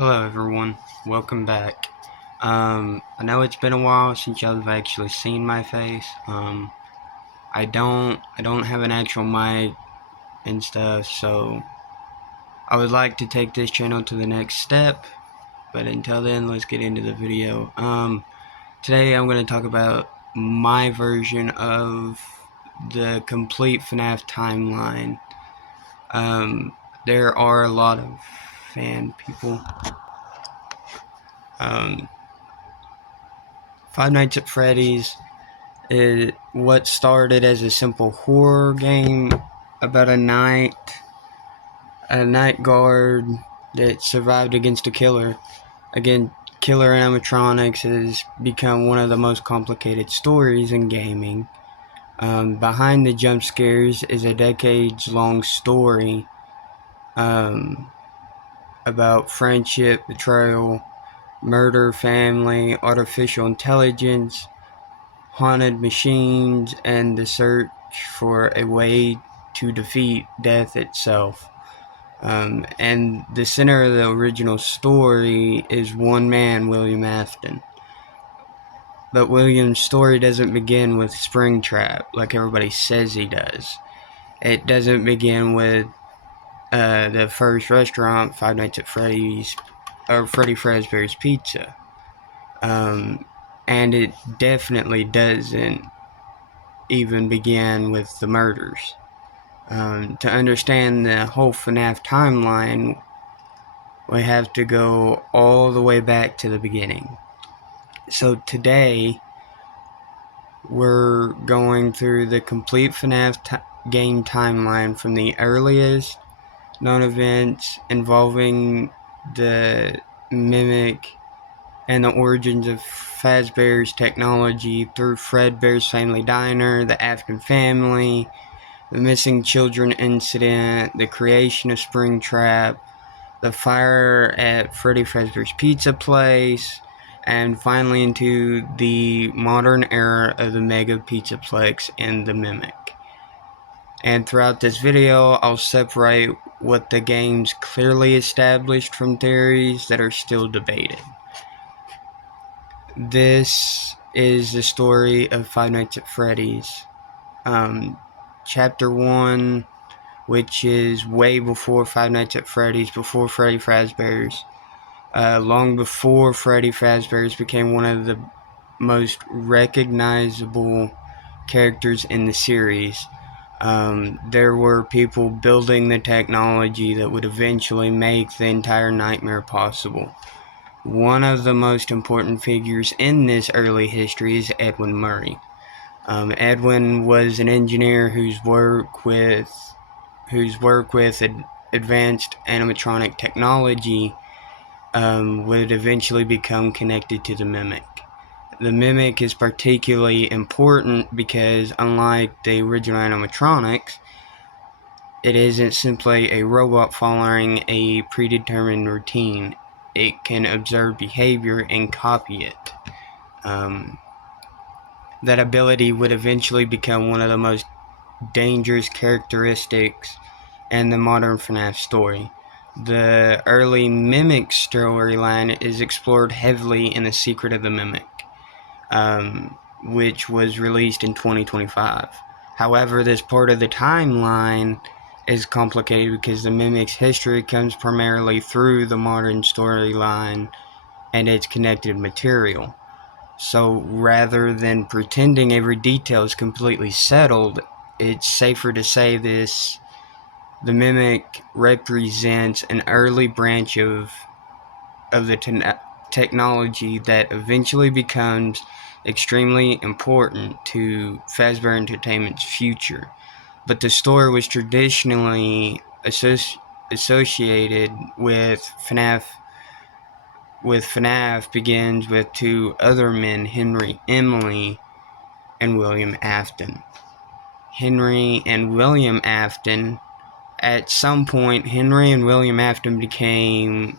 Hello everyone, welcome back. I know it's been a while since y'all have actually seen my face. I don't have an actual mic and stuff, so I would like to take this channel to the next step, but until then, let's get into the video. Today I'm going to talk about my version of the complete FNAF timeline. There are a lot of fan people. Five Nights at Freddy's is what started as a simple horror game about a night guard that survived against a killer. Again, killer animatronics has become one of the most complicated stories in gaming. Behind the jump scares is a decades-long story about friendship, betrayal, murder, family, artificial intelligence, haunted machines, and the search for a way to defeat death itself. And the center of the original story is one man, William Afton. But William's story doesn't begin with Springtrap like everybody says he does. It doesn't begin with the first restaurant, Five Nights at Freddy's, or Freddy Fazbear's Pizza. And it definitely doesn't even begin with the murders. To understand the whole FNAF timeline, we have to go all the way back to the beginning. So today, we're going through the complete FNAF game timeline from the earliest known events involving the Mimic and the origins of Fazbear's technology through Fredbear's Family Diner, the Afton family, the missing children incident, the creation of Springtrap, the fire at Freddy Fazbear's Pizza Place, and finally into the modern era of the Mega Pizzaplex and the Mimic. And throughout this video, I'll separate what the game's clearly established from theories that are still debated. This is the story of Five Nights at Freddy's. Chapter 1, which is way before Five Nights at Freddy's, before Freddy Fazbear's. Long before Freddy Fazbear's became one of the most recognizable characters in the series. There were people building the technology that would eventually make the entire nightmare possible. One of the most important figures in this early history is Edwin Murray. Edwin was an engineer whose work with advanced animatronic technology would eventually become connected to the Mimic. The Mimic is particularly important because, unlike the original animatronics, it isn't simply a robot following a predetermined routine. It can observe behavior and copy it. That ability would eventually become one of the most dangerous characteristics in the modern FNAF story. The early Mimic storyline is explored heavily in The Secret of the Mimic, which was released in 2025. However, this part of the timeline is complicated because the Mimic's history comes primarily through the modern storyline and its connected material. So rather than pretending every detail is completely settled, it's safer to say the Mimic represents an early branch of the technology that eventually becomes extremely important to Fazbear Entertainment's future. But the story was traditionally associated with FNAF begins with two other men, Henry Emily and William Afton. Henry and William Afton, at some point, Henry and William Afton became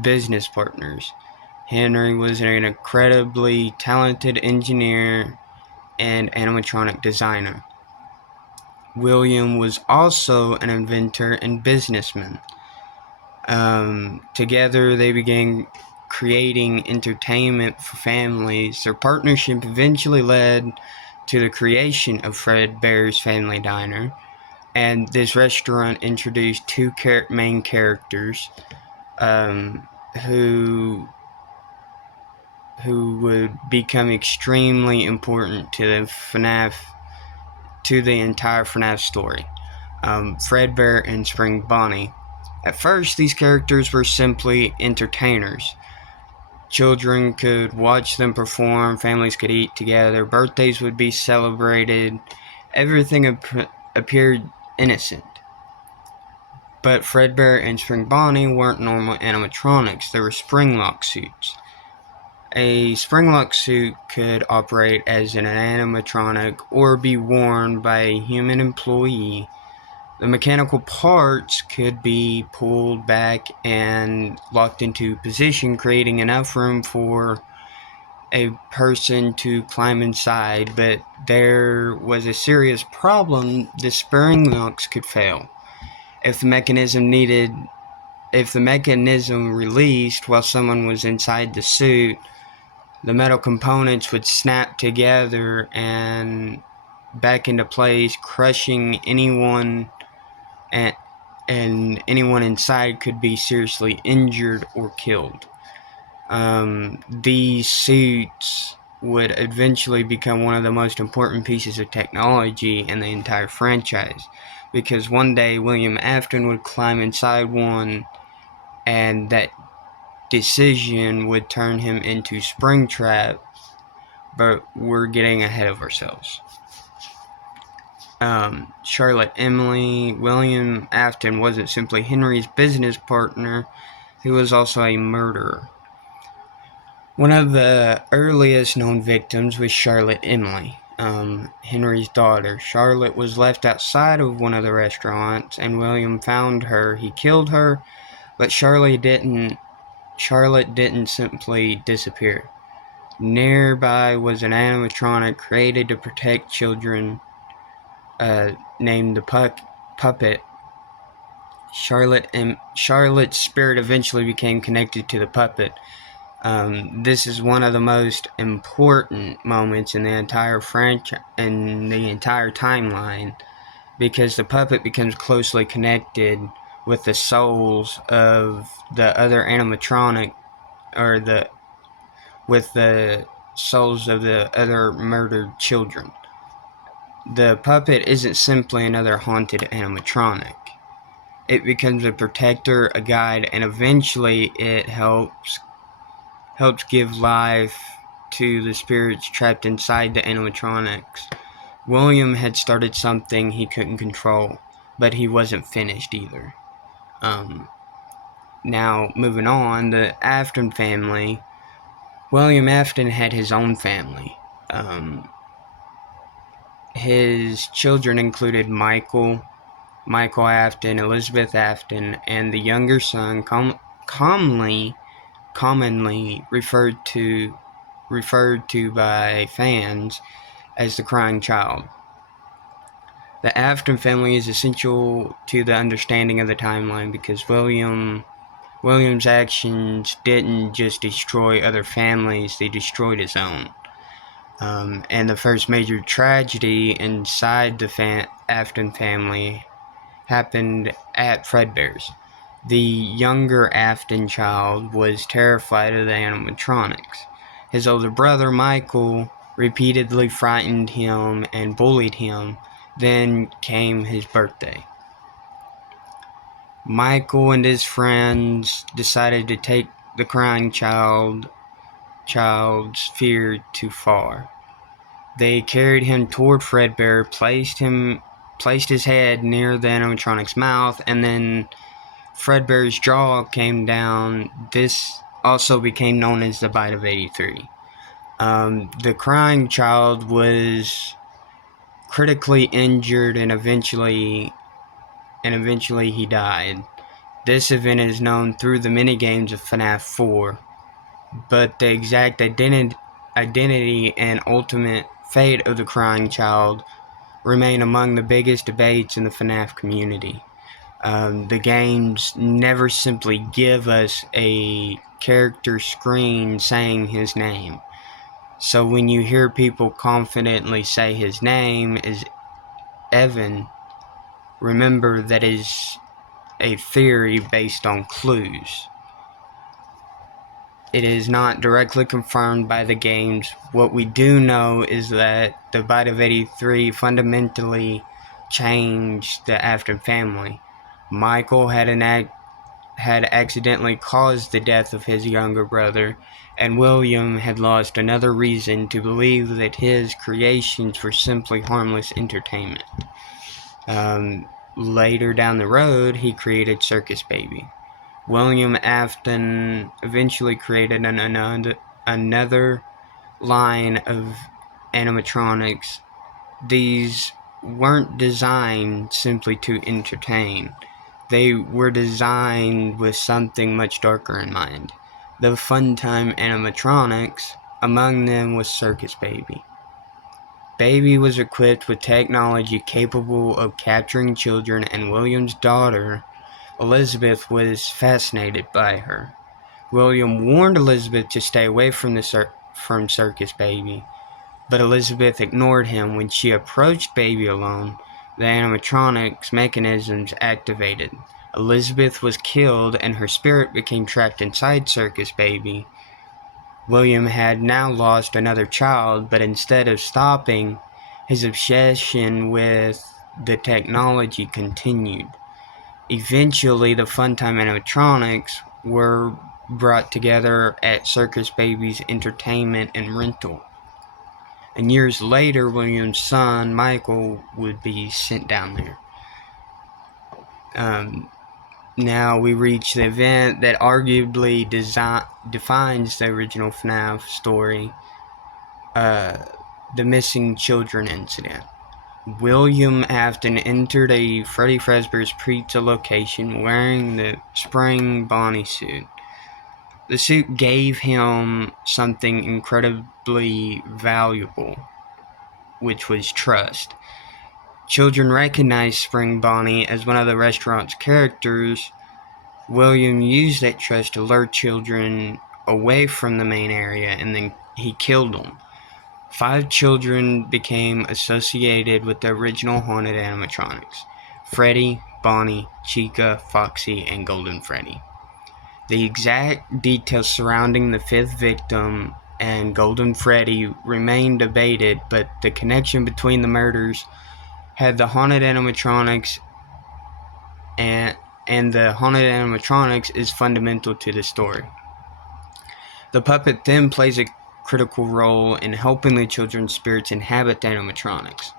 business partners. Henry was an incredibly talented engineer and animatronic designer. William was also an inventor and businessman. Together, they began creating entertainment for families. Their partnership eventually led to the creation of Fredbear's Family Diner, and this restaurant introduced two main characters who would become extremely important to the entire FNAF story. Fredbear and Spring Bonnie. At first, these characters were simply entertainers. Children could watch them perform, families could eat together, birthdays would be celebrated, everything appeared innocent. But Fredbear and Spring Bonnie weren't normal animatronics, they were Springlock suits. A Springlock suit could operate as an animatronic or be worn by a human employee. The mechanical parts could be pulled back and locked into position, creating enough room for a person to climb inside, but there was a serious problem. The spring locks could fail. If the mechanism released while someone was inside the suit, the metal components would snap together and back into place, crushing anyone, and anyone inside could be seriously injured or killed. These suits would eventually become one of the most important pieces of technology in the entire franchise, because one day William Afton would climb inside one, and that decision would turn him into Springtrap, but we're getting ahead of ourselves. Charlotte Emily. William Afton wasn't simply Henry's business partner, he was also a murderer. One of the earliest known victims was Charlotte Emily, Henry's daughter. Charlotte was left outside of one of the restaurants, and William found her. He killed her, but Charlotte didn't simply disappear. Nearby was an animatronic created to protect children, named the Puppet. Charlotte's spirit eventually became connected to the puppet. This is one of the most important moments in the entire franchise, in the entire timeline, because the puppet becomes closely connected with the souls of the other animatronic, with the souls of the other murdered children. The puppet isn't simply another haunted animatronic. It becomes a protector, a guide, and eventually it helps give life to the spirits trapped inside the animatronics. William had started something he couldn't control, but he wasn't finished either. Now, moving on, the Afton family. William Afton had his own family. His children included Michael Afton, Elizabeth Afton, and the younger son, commonly referred to by fans as the crying child. The Afton family is essential to the understanding of the timeline because William's actions didn't just destroy other families, they destroyed his own. And the first major tragedy inside the Afton family happened at Fredbear's. The younger Afton child was terrified of the animatronics. His older brother, Michael, repeatedly frightened him and bullied him. Then came his birthday. Michael and his friends decided to take the crying child's fear too far. They carried him toward Fredbear, placed his head near the animatronic's mouth, and then Fredbear's jaw came down. This also became known as the Bite of 83. The crying child was critically injured and eventually he died. This event is known through the minigames of FNAF 4, but the exact identity and ultimate fate of the crying child remain among the biggest debates in the FNAF community. The games never simply give us a character screen saying his name. So when you hear people confidently say his name is Evan, remember that is a theory based on clues. It is not directly confirmed by the games. What we do know is that the Bite of 83 fundamentally changed the Afton family. Michael had accidentally caused the death of his younger brother, and William had lost another reason to believe that his creations were simply harmless entertainment. Later down the road, he created Circus Baby. William Afton eventually created another line of animatronics. These weren't designed simply to entertain. They were designed with something much darker in mind. The Funtime animatronics, among them was Circus Baby. Baby was equipped with technology capable of capturing children, and William's daughter, Elizabeth, was fascinated by her. William warned Elizabeth to stay away from Circus Baby, but Elizabeth ignored him. When she approached Baby alone, the animatronics mechanisms activated. Elizabeth was killed, and her spirit became trapped inside Circus Baby. William had now lost another child, but instead of stopping, his obsession with the technology continued. Eventually, the Funtime animatronics were brought together at Circus Baby's entertainment and rental. And years later, William's son, Michael, would be sent down there. Now we reach the event that arguably defines the original FNAF story, the missing children incident. William Afton entered a Freddy Fazbear's Pizza location wearing the spring Bonnie suit. The suit gave him something incredibly valuable, which was trust. Children recognized Spring Bonnie as one of the restaurant's characters. William used that trust to lure children away from the main area, and then he killed them. 5 children became associated with the original haunted animatronics: Freddy, Bonnie, Chica, Foxy, and Golden Freddy. The exact details surrounding the 5th victim and Golden Freddy remain debated, but the connection between the murders had the haunted animatronics, and the haunted animatronics is fundamental to the story. The puppet then plays a critical role in helping the children's spirits inhabit the animatronics.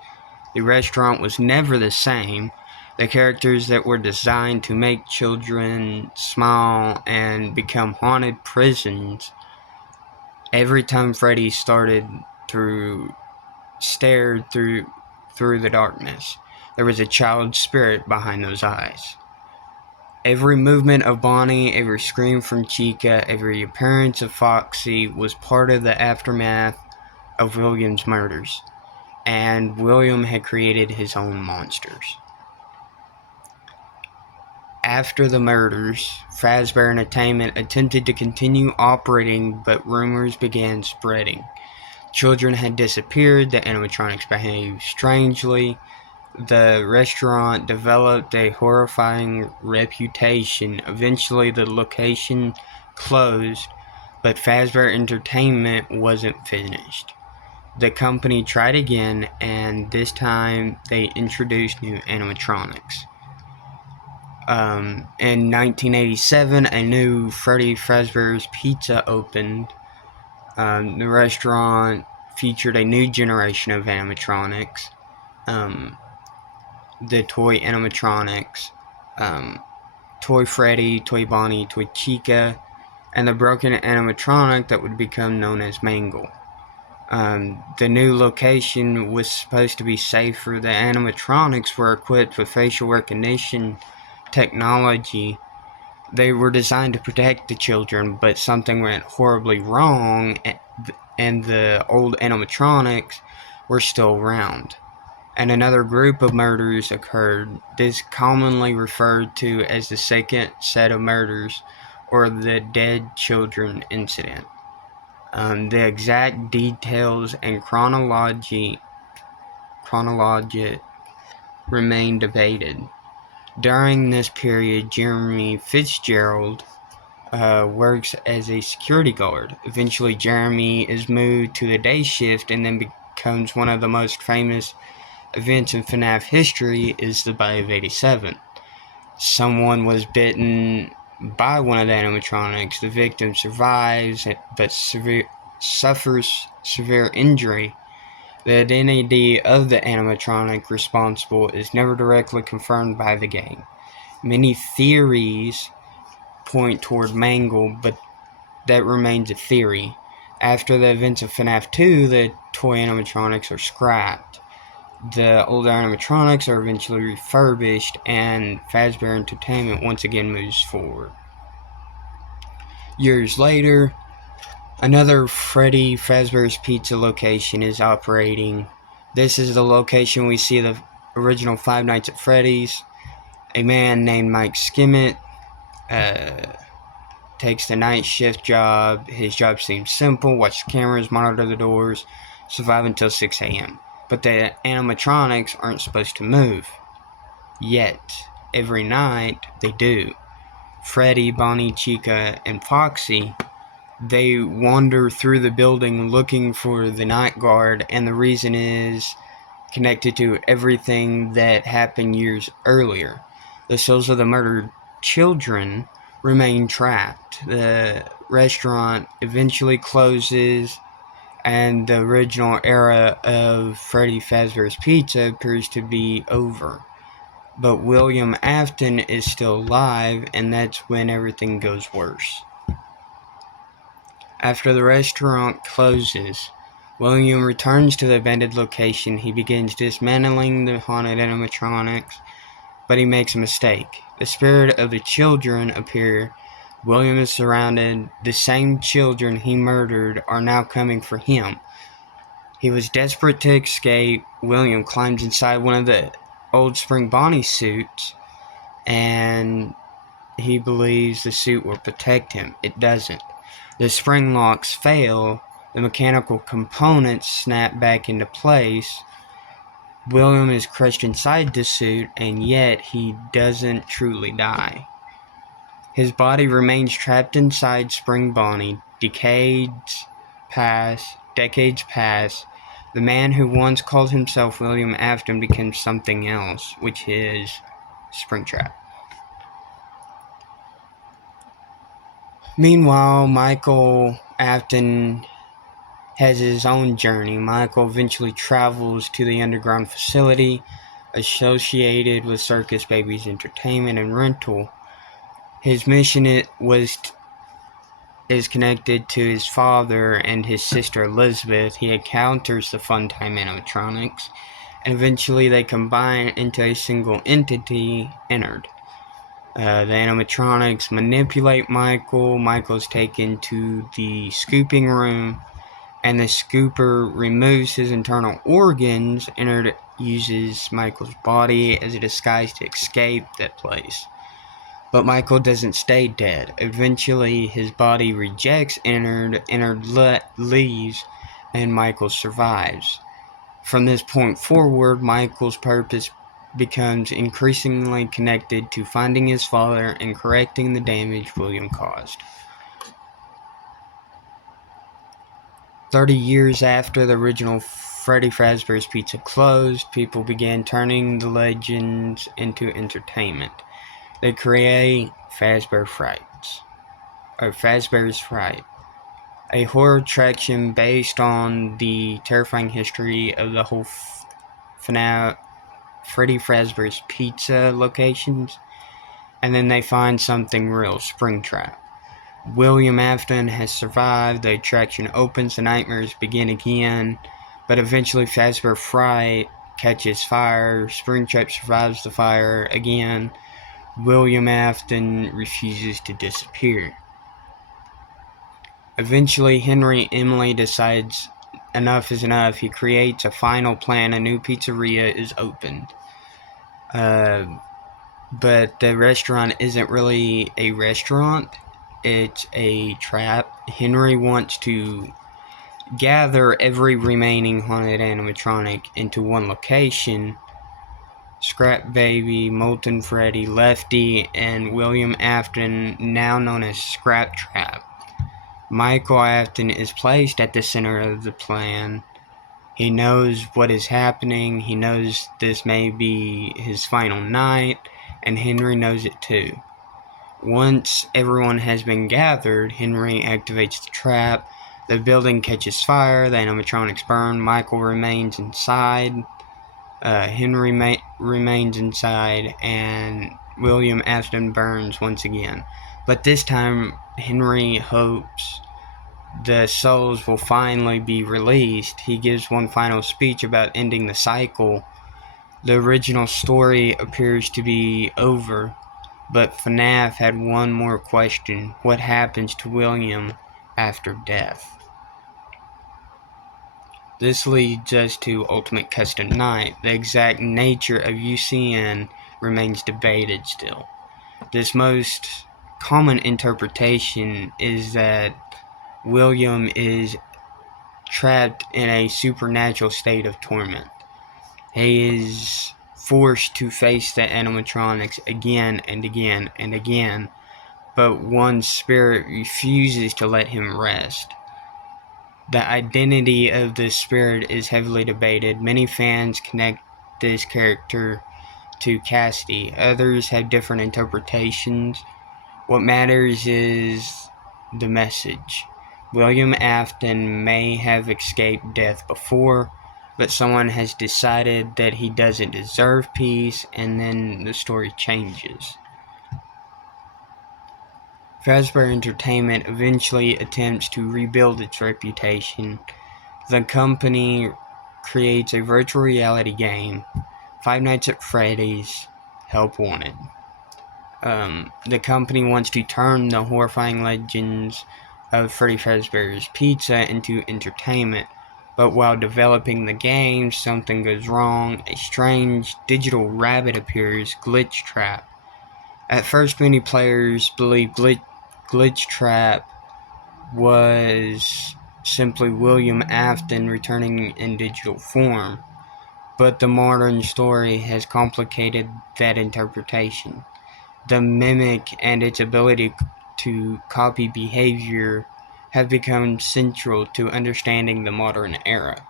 The restaurant was never the same. The characters that were designed to make children smile and become haunted prisons. Every time Freddy started to stare through the darkness, there was a child spirit behind those eyes. Every movement of Bonnie, every scream from Chica, every appearance of Foxy was part of the aftermath of William's murders, and William had created his own monsters. After the murders, Fazbear Entertainment attempted to continue operating, but rumors began spreading. Children had disappeared, the animatronics behaved strangely. The restaurant developed a horrifying reputation. Eventually, the location closed, but Fazbear Entertainment wasn't finished. The company tried again, and this time they introduced new animatronics. In 1987, a new Freddy Fazbear's Pizza opened. The restaurant featured a new generation of animatronics. The toy animatronics, Toy Freddy, Toy Bonnie, Toy Chica, and the broken animatronic that would become known as Mangle. The new location was supposed to be safer. The animatronics were equipped with facial recognition technology. They were designed to protect the children, but something went horribly wrong, and the old animatronics were still around. and another group of murders occurred. This commonly referred to as the second set of murders or the dead children incident. The exact details and chronology remain debated. During this period, Jeremy Fitzgerald works as a security guard. Eventually, Jeremy is moved to the day shift and then becomes one of the most famous events in FNAF history is the Bay of 87. Someone was bitten by one of the animatronics. The victim survives but suffers severe injury. The identity of the animatronic responsible is never directly confirmed by the game. Many theories point toward Mangle, but that remains a theory. After the events of FNAF 2, the toy animatronics are scrapped. The older animatronics are eventually refurbished, and Fazbear Entertainment once again moves forward. Years later, another Freddy Fazbear's Pizza location is operating. This is the location we see the original Five Nights at Freddy's. A man named Mike Skimmett takes the night shift job. His job seems simple: watch the cameras, monitor the doors, survive until 6 a.m. But the animatronics aren't supposed to move. Yet, every night, they do. Freddy, Bonnie, Chica, and Foxy, they wander through the building looking for the night guard, and the reason is connected to everything that happened years earlier. The souls of the murdered children remain trapped. The restaurant eventually closes, and the original era of Freddy Fazbear's Pizza appears to be over. But William Afton is still alive, and that's when everything goes worse. After the restaurant closes, William returns to the abandoned location. He begins dismantling the haunted animatronics, but he makes a mistake. The spirit of the children appear. William is surrounded. The same children he murdered are now coming for him. He was desperate to escape. William climbs inside one of the old Spring Bonnie suits, and he believes the suit will protect him. It doesn't. The spring locks fail. The mechanical components snap back into place. William is crushed inside the suit, and yet he doesn't truly die. His body remains trapped inside Spring Bonnie. Decades pass. The man who once called himself William Afton becomes something else, which is Springtrap. Meanwhile, Michael Afton has his own journey. Michael eventually travels to the underground facility associated with Circus Baby's Entertainment and Rental. His mission is connected to his father and his sister Elizabeth. He encounters the Funtime animatronics, and eventually they combine into a single entity, Ennard. The animatronics manipulate Michael. Michael's taken to the scooping room, and the scooper removes his internal organs. Ennard uses Michael's body as a disguise to escape that place. But Michael doesn't stay dead. Eventually, his body rejects Ennard. Ennard leaves, and Michael survives. From this point forward, Michael's purpose becomes increasingly connected to finding his father and correcting the damage William caused. 30 years after the original Freddy Fazbear's Pizza closed, people began turning the legends into entertainment. They create Fazbear's Fright, a horror attraction based on the terrifying history of the whole FNAF Freddy Fazbear's Pizza locations, and then they find something real, Springtrap. William Afton has survived. The attraction opens, the nightmares begin again, but eventually Fazbear's Fright catches fire. Springtrap survives the fire again. William Afton refuses to disappear. Eventually, Henry Emily decides enough is enough. He creates a final plan. A new pizzeria is opened. But the restaurant isn't really a restaurant. It's a trap. Henry wants to gather every remaining haunted animatronic into one location. Scrap Baby, Molten Freddy, Lefty, and William Afton, now known as Scrap Trap. Michael Afton is placed at the center of the plan. He knows what is happening. He knows this may be his final night, and Henry knows it too. Once everyone has been gathered, Henry activates the trap. The building catches fire, the animatronics burn, Michael remains inside, Henry remains inside, and William Afton burns once again. But this time, Henry hopes the souls will finally be released. He gives one final speech about ending the cycle. The original story appears to be over, but FNAF had one more question. What happens to William after death? This leads us to Ultimate Custom Night. The exact nature of UCN remains debated still. This most common interpretation is that William is trapped in a supernatural state of torment. He is forced to face the animatronics again and again and again, but one spirit refuses to let him rest. The identity of this spirit is heavily debated. Many fans connect this character to Cassidy. Others have different interpretations. What matters is the message. William Afton may have escaped death before, but someone has decided that he doesn't deserve peace, and then the story changes. Fazbear Entertainment eventually attempts to rebuild its reputation. The company creates a virtual reality game, Five Nights at Freddy's, Help Wanted. The company wants to turn the horrifying legends of Freddy Fazbear's Pizza into entertainment, but while developing the game, something goes wrong. A strange digital rabbit appears, Glitch Trap. At first, many players believed Glitch Trap was simply William Afton returning in digital form, but the modern story has complicated that interpretation. The mimic and its ability to copy behavior have become central to understanding the modern era.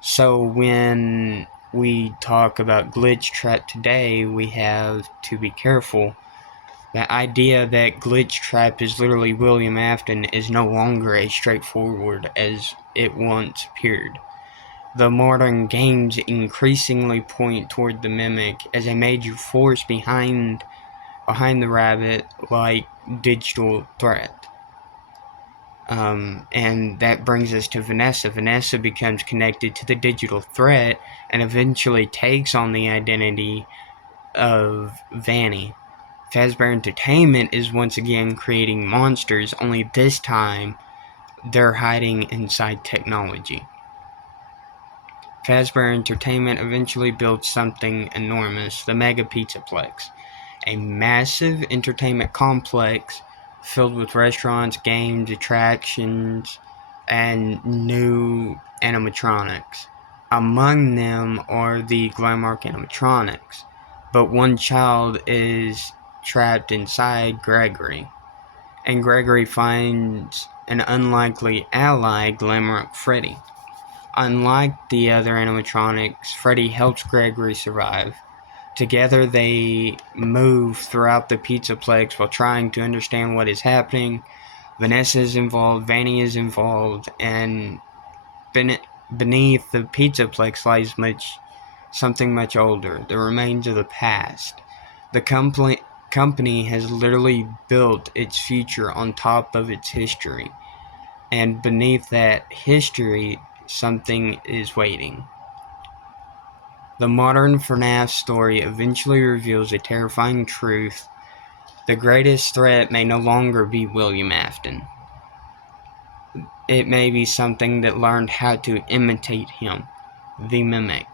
So when we talk about Glitch Trap today, we have to be careful. The idea that Glitch Trap is literally William Afton is no longer as straightforward as it once appeared. The modern games increasingly point toward the mimic as a major force behind the rabbit, like digital threat. And that brings us to Vanessa. Vanessa becomes connected to the digital threat and eventually takes on the identity of Vanny. Fazbear Entertainment is once again creating monsters, only this time they're hiding inside technology. Fazbear Entertainment eventually built something enormous, the Mega Pizzaplex, a massive entertainment complex filled with restaurants, games, attractions, and new animatronics. Among them are the Glamrock animatronics, but one child is trapped inside Gregory, and Gregory finds an unlikely ally, Glamrock Freddy. Unlike the other animatronics, Freddy helps Gregory survive. Together they move throughout the Pizzaplex while trying to understand what is happening. Vanessa is involved, Vanny is involved, and beneath the Pizzaplex lies something much older, the remains of the past. The company has literally built its future on top of its history, and beneath that history, something is waiting. The modern FNAF story eventually reveals a terrifying truth. The greatest threat may no longer be William Afton. It may be something that learned how to imitate him, the mimic.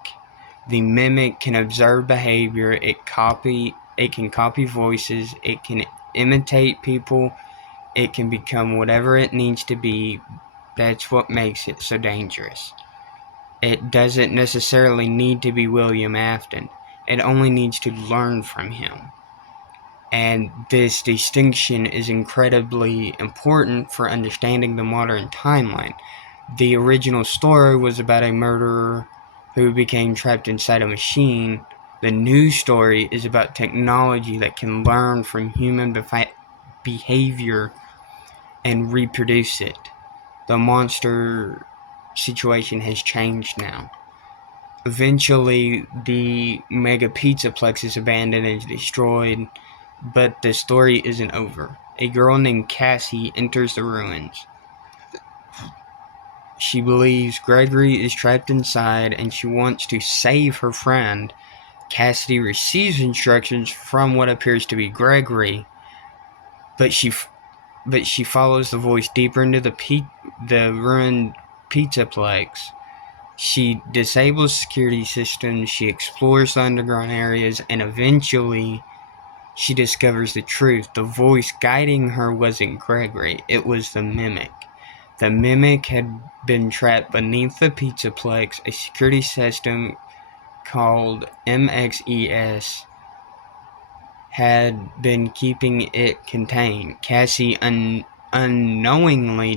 The mimic can observe behavior, it can copy voices, it can imitate people, it can become whatever it needs to be. That's what makes it so dangerous. It doesn't necessarily need to be William Afton. It only needs to learn from him. And this distinction is incredibly important for understanding the modern timeline. The original story was about a murderer who became trapped inside a machine. The new story is about technology that can learn from human behavior and reproduce it. The monster situation has changed now. Eventually, the Mega Pizzaplex is abandoned and destroyed, but the story isn't over. A girl named Cassie enters the ruins. She believes Gregory is trapped inside and she wants to save her friend. Cassidy receives instructions from what appears to be Gregory, but she follows the voice deeper into the ruined Pizzaplex. She disables security systems, she explores the underground areas, and eventually she discovers the truth. The voice guiding her wasn't Gregory, it was the mimic. The mimic had been trapped beneath the Pizzaplex. A security system called MXES had been keeping it contained. Cassie unknowingly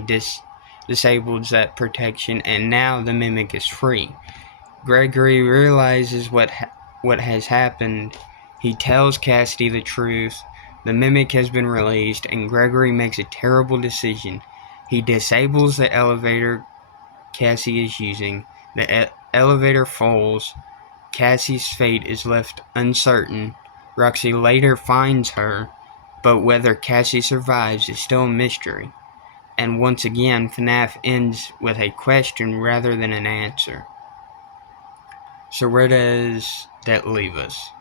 disables that protection, and now the mimic is free. Gregory realizes what has happened. He tells Cassidy the truth. The mimic has been released, and Gregory makes a terrible decision. He disables the elevator Cassie is using. The elevator falls. Cassie's fate is left uncertain. Roxy later finds her, but whether Cassie survives is still a mystery. And once again, FNAF ends with a question rather than an answer. So where does that leave us?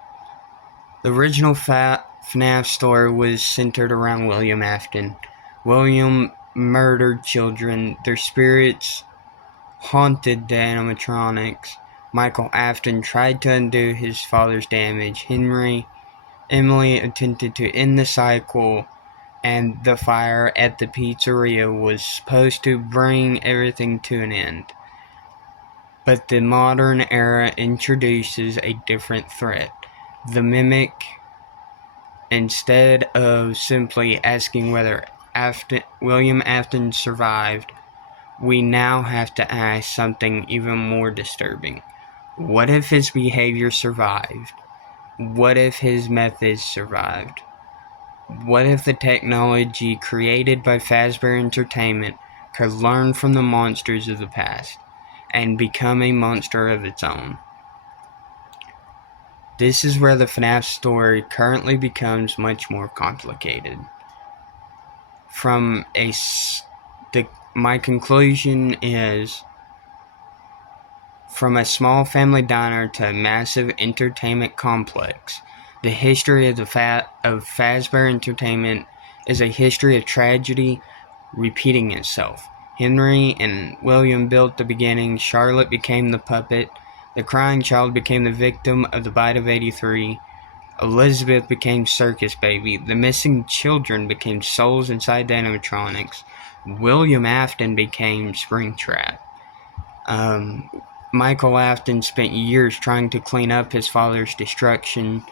The original FNAF story was centered around William Afton. William murdered children. Their spirits haunted the animatronics. Michael Afton tried to undo his father's damage. Emily attempted to end the cycle, and the fire at the pizzeria was supposed to bring everything to an end. But the modern era introduces a different threat. The mimic, instead of simply asking whether William Afton survived, we now have to ask something even more disturbing. What if his behavior survived? What if his methods survived? What if the technology created by Fazbear Entertainment could learn from the monsters of the past and become a monster of its own? This is where the FNAF story currently becomes much more complicated. My conclusion is, from a small family diner to a massive entertainment complex, the history of Fazbear Entertainment is a history of tragedy repeating itself. Henry and William built the beginning, Charlotte became the puppet, the crying child became the victim of the bite of 83, Elizabeth became Circus Baby, the missing children became souls inside the animatronics, William Afton became Springtrap. Michael Afton spent years trying to clean up his father's destruction.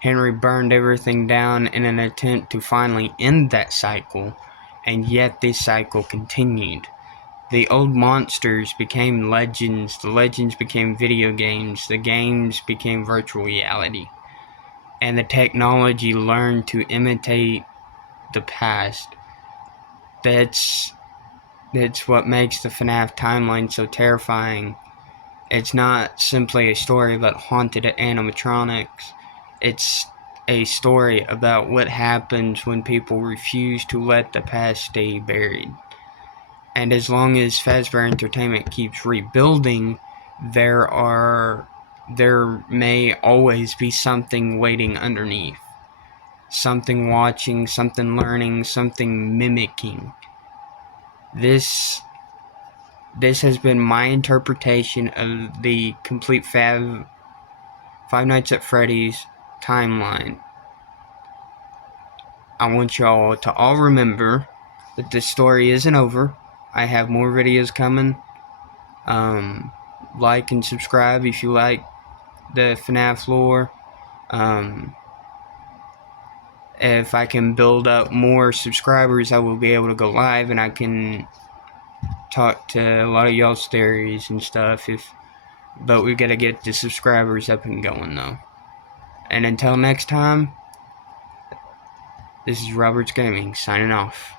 Henry burned everything down in an attempt to finally end that cycle, and yet this cycle continued. The old monsters became legends, the legends became video games, the games became virtual reality, and the technology learned to imitate the past. That's what makes the FNAF timeline so terrifying. It's not simply a story about haunted animatronics. It's a story about what happens when people refuse to let the past stay buried. And as long as Fazbear Entertainment keeps rebuilding, there may always be something waiting underneath. Something watching, something learning, something mimicking. this has been my interpretation of the complete Five Nights at Freddy's timeline. I want y'all to all remember that this story isn't over. I have more videos coming. Like and subscribe if you like the FNAF lore. If I can build up more subscribers, I will be able to go live and I can talk to a lot of y'all's theories and stuff. But we gotta get the subscribers up and going though. And until next time, this is Roberts Gaming signing off.